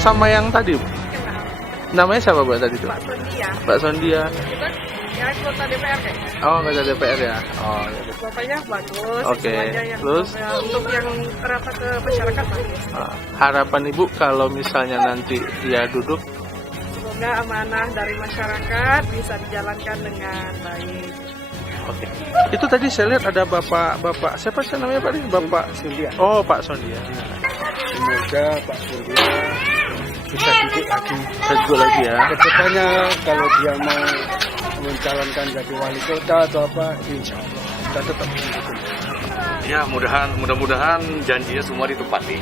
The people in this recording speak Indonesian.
sama yang tadi, Bu? Kenal. Namanya siapa, Bu, tadi tuh? Pak Sondia. Mbak Sondia. Itu ya anggota DPR kayaknya. Oh, anggota DPR ya. Oh, ya. Bapaknya bagus. Oke, semuanya yang terus? untuk yang rapat ke masyarakat bagus. Harapan Ibu kalau misalnya nanti dia duduk, Semoga amanah dari masyarakat bisa dijalankan dengan baik. oke. Itu tadi saya lihat ada Bapak siapa sih namanya Pak? Bapak Sondia. Oh, Pak Sondia. Semoga Pak Sondia bisa duduk lagi. Duduk lagi ya. Kedepannya kalau dia mau mencalonkan jadi wali kota atau apa, insya Allah kita tetap mendukung. Ya mudah-mudahan janjinya semua ditepati.